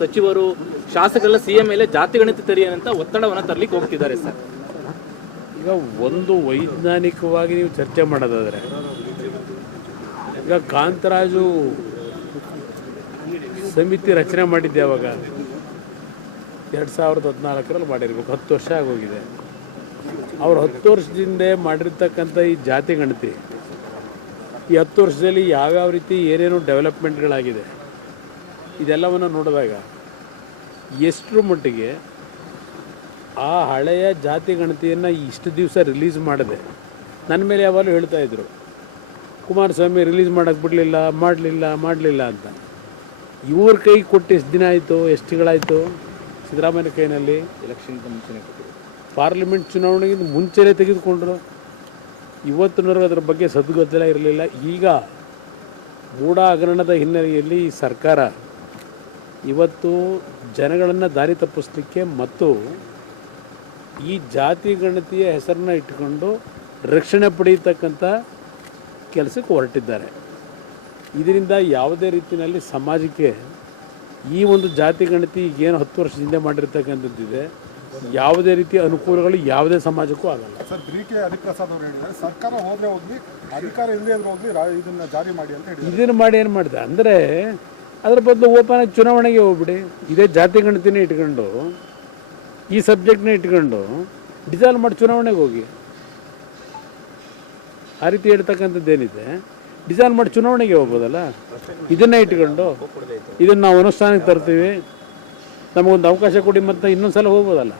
ಸಚಿವರು ಶಾಸಕರೆಲ್ಲ ಸಿಎಂ ಮೇಲೆ ಜಾತಿ ಗಣಿತ ತೆರೆಯಂತ ಒತ್ತಡವನ್ನು ತರಲಿಕ್ಕೆ ಹೋಗ್ತಿದ್ದಾರೆ ಸರ್. ಈಗ ಒಂದು ವೈಜ್ಞಾನಿಕವಾಗಿ ನೀವು ಚರ್ಚೆ ಮಾಡೋದಾದರೆ ಈಗ ಕಾಂತರಾಜು ಸಮಿತಿ ರಚನೆ ಮಾಡಿದ್ದೆ ಅವಾಗ 2014ರಲ್ಲಿ ಮಾಡಿರ್ಬೇಕು, 10 ವರ್ಷ ಆಗೋಗಿದೆ. ಅವ್ರು 10 ವರ್ಷದಿಂದ ಮಾಡಿರ್ತಕ್ಕಂಥ ಈ ಜಾತಿ ಗಣತಿ ಈ 10 ವರ್ಷದಲ್ಲಿ ಯಾವ್ಯಾವ ರೀತಿ ಏನೇನು ಡೆವಲಪ್ಮೆಂಟ್ಗಳಾಗಿದೆ ಇದೆಲ್ಲವನ್ನು ನೋಡಿದಾಗ ಎಷ್ಟರ ಮಟ್ಟಿಗೆ ಆ ಹಳೆಯ ಜಾತಿ ಗಣತಿಯನ್ನು ಇಷ್ಟು ದಿವಸ ರಿಲೀಸ್ ಮಾಡಿದೆ. ನನ್ನ ಮೇಲೆ ಯಾವಾಗಲೂ ಹೇಳ್ತಾಯಿದ್ರು ಕುಮಾರಸ್ವಾಮಿ ರಿಲೀಸ್ ಮಾಡೋಕ್ಕೆ ಮಾಡಲಿಲ್ಲ ಅಂತ. ಇವ್ರ ಕೈ ಕೊಟ್ಟು ಎಷ್ಟು ದಿನ ಆಯಿತು, ಎಷ್ಟು ತಿಂಗಳಾಯಿತು? ಸಿದ್ದರಾಮಯ್ಯ ಕೈನಲ್ಲಿ ಎಲೆಕ್ಷನ್ಗಿಂತ ಮುಂಚೆನೇ ಕೊಟ್ಟಿದ್ರು. ಪಾರ್ಲಿಮೆಂಟ್ ಚುನಾವಣೆಗಿಂತ ಮುಂಚೆನೇ ತೆಗೆದುಕೊಂಡ್ರು. ಇವತ್ತಿನವರೆಗೂ ಅದರ ಬಗ್ಗೆ ಸದ್ಗೊತ್ತಲ ಇರಲಿಲ್ಲ. ಈಗ ಮೂಢ ಹಗರಣದ ಹಿನ್ನೆಲೆಯಲ್ಲಿ ಈ ಸರ್ಕಾರ ಇವತ್ತು ಜನಗಳನ್ನು ದಾರಿ ತಪ್ಪಿಸಲಿಕ್ಕೆ ಮತ್ತು ಈ ಜಾತಿ ಗಣತಿಯ ಹೆಸರನ್ನ ಇಟ್ಟುಕೊಂಡು ರಕ್ಷಣೆ ಪಡೆಯತಕ್ಕಂಥ ಕೆಲಸಕ್ಕೆ ಹೊರಟಿದ್ದಾರೆ. ಇದರಿಂದ ಯಾವುದೇ ರೀತಿಯಲ್ಲಿ ಸಮಾಜಕ್ಕೆ ಈ ಒಂದು ಜಾತಿ ಗಣತಿ ಏನು 10 ವರ್ಷದಿಂದ ಮಾಡಿರ್ತಕ್ಕಂಥದ್ದಿದೆ ಯಾವುದೇ ರೀತಿಯ ಅನುಕೂಲಗಳು ಯಾವುದೇ ಸಮಾಜಕ್ಕೂ ಆಗಲ್ಲ. ಸರ್, BK ಹರಿಪ್ರಸಾದ್ ಅವರು ಹೇಳಿದ್ದಾರೆ ಸರ್ಕಾರ ಹೋದರೆ ಹೋಗ್ಲಿ, ಅಧಿಕಾರ ಇಲ್ಲದೆ ಇದ್ರೆ ಹೋಗ್ಲಿ, ಇದನ್ನು ಜಾರಿ ಮಾಡಿ ಅಂತ ಹೇಳಿದ್ದಾರೆ. ಇದನ್ನು ಮಾಡಿ ಏನು ಮಾಡಿದೆ ಅಂದರೆ ಅದರ ಬದಲು ಓಪನ್ ಆಗಿ ಚುನಾವಣೆಗೆ ಹೋಗ್ಬಿಡಿ. ಇದೇ ಜಾತಿ ಗಣತಿನೇ ಇಟ್ಕೊಂಡು ಈ ಸಬ್ಜೆಕ್ಟ್ನೇ ಇಟ್ಕೊಂಡು ಡಿಸಾಲ್ವ್ ಮಾಡಿ ಚುನಾವಣೆಗೆ ಹೋಗಿ. ಆ ರೀತಿ ಹೇಳ್ತಕ್ಕಂಥದ್ದೇನಿದೆ ಡಿಸಾಲ್ವ್ ಮಾಡಿ ಚುನಾವಣೆಗೆ ಹೋಗ್ಬೋದಲ್ಲ. ಇದನ್ನೇ ಇಟ್ಕೊಂಡು ಇದನ್ನು ನಾವು ಅನುಷ್ಠಾನಕ್ಕೆ ತರ್ತೀವಿ, ನಮಗೊಂದು ಅವಕಾಶ ಕೊಡಿ ಮತ್ತು ಇನ್ನೊಂದು ಸಲ ಹೋಗ್ಬೋದಲ್ಲ.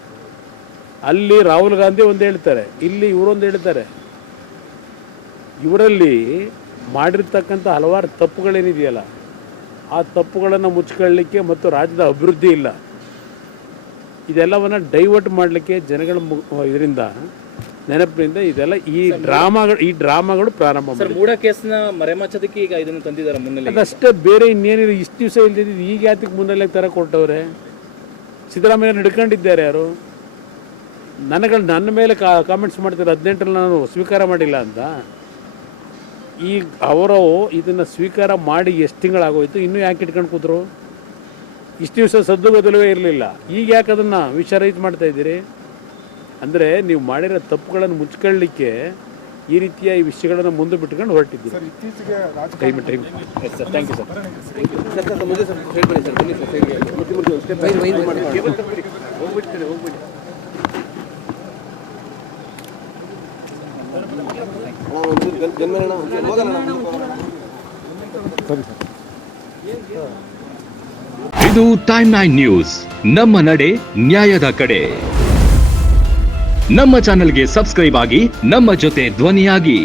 ಅಲ್ಲಿ ರಾಹುಲ್ ಗಾಂಧಿ ಒಂದು ಹೇಳ್ತಾರೆ, ಇಲ್ಲಿ ಇವರೊಂದು ಹೇಳ್ತಾರೆ. ಇವರಲ್ಲಿ ಮಾಡಿರ್ತಕ್ಕಂಥ ಹಲವಾರು ತಪ್ಪುಗಳೇನಿದೆಯಲ್ಲ ಆ ತಪ್ಪುಗಳನ್ನು ಮುಚ್ಕೊಳ್ಳಿಕ್ಕೆ ಮತ್ತು ರಾಜ್ಯದ ಅಭಿವೃದ್ಧಿ ಇಲ್ಲ, ಇದೆಲ್ಲವನ್ನು ಡೈವರ್ಟ್ ಮಾಡಲಿಕ್ಕೆ ಜನಗಳ ಇದರಿಂದ ನೆನಪಿನಿಂದ ಇದೆಲ್ಲ ಈ ಡ್ರಾಮಾಗಳು ಪ್ರಾರಂಭ ಮಾಡಿ ಮೂಢ ಕೇಸ್ನ ಮರೆಮಾಚೋದಕ್ಕೆ ಈಗ ಇದನ್ನು ತಂದಿದ್ದಾರೆ ಮುನ್ನೆಲೆ. ಅದಷ್ಟೇ, ಬೇರೆ ಇನ್ನೇನಿಲ್ಲ. ಇಷ್ಟು ದಿವಸ ಇಲ್ದಿದ್ದು ಈಗ ಯಾತಕ್ಕೆ ಮುನ್ನೆಲೆ ಥರ ಕೊಟ್ಟವ್ರೆ? ಸಿದ್ದರಾಮಯ್ಯ ನಡ್ಕೊಂಡಿದ್ದಾರೆ ಯಾರು? ನನ್ನ ಮೇಲೆ ಕಾಮೆಂಟ್ಸ್ ಮಾಡ್ತಾರೆ 18ರಲ್ಲಿ ನಾನು ಸ್ವೀಕಾರ ಮಾಡಿಲ್ಲ ಅಂತ. ಈಗ ಅವರು ಇದನ್ನು ಸ್ವೀಕಾರ ಮಾಡಿ ಎಷ್ಟು ತಿಂಗಳಾಗೋಯ್ತು, ಇನ್ನೂ ಯಾಕೆ ಇಟ್ಕೊಂಡು ಕೂತರು? ಇಷ್ಟು ದಿವಸ ಸದ್ದುಗದಲವೇ ಇರಲಿಲ್ಲ, ಈಗ ಯಾಕೆ ಅದನ್ನು ವಿಷರಹಿತ ಮಾಡ್ತಾಯಿದ್ದೀರಿ? ಅಂದರೆ ನೀವು ಮಾಡಿರೋ ತಪ್ಪುಗಳನ್ನು ಮುಚ್ಕೊಳ್ಳಿಕ್ಕೆ ಈ ರೀತಿಯ ಈ ವಿಷಯಗಳನ್ನು ಮುಂದೆ ಬಿಟ್ಕೊಂಡು ಹೊರಟಿದ್ದೀರಿ. Time sir, thank you sir. ಇದು ಟೈಮ್ 9 ನ್ಯೂಸ್, ನಮ್ಮ ನಡೆ ನ್ಯಾಯದ ಕಡೆ. ನಮ್ಮ ಚಾನೆಲ್ಗೆ ಸಬ್ಸ್ಕ್ರೈಬ್ ಆಗಿ ನಮ್ಮ ಜೊತೆ ಧ್ವನಿಯಾಗಿ.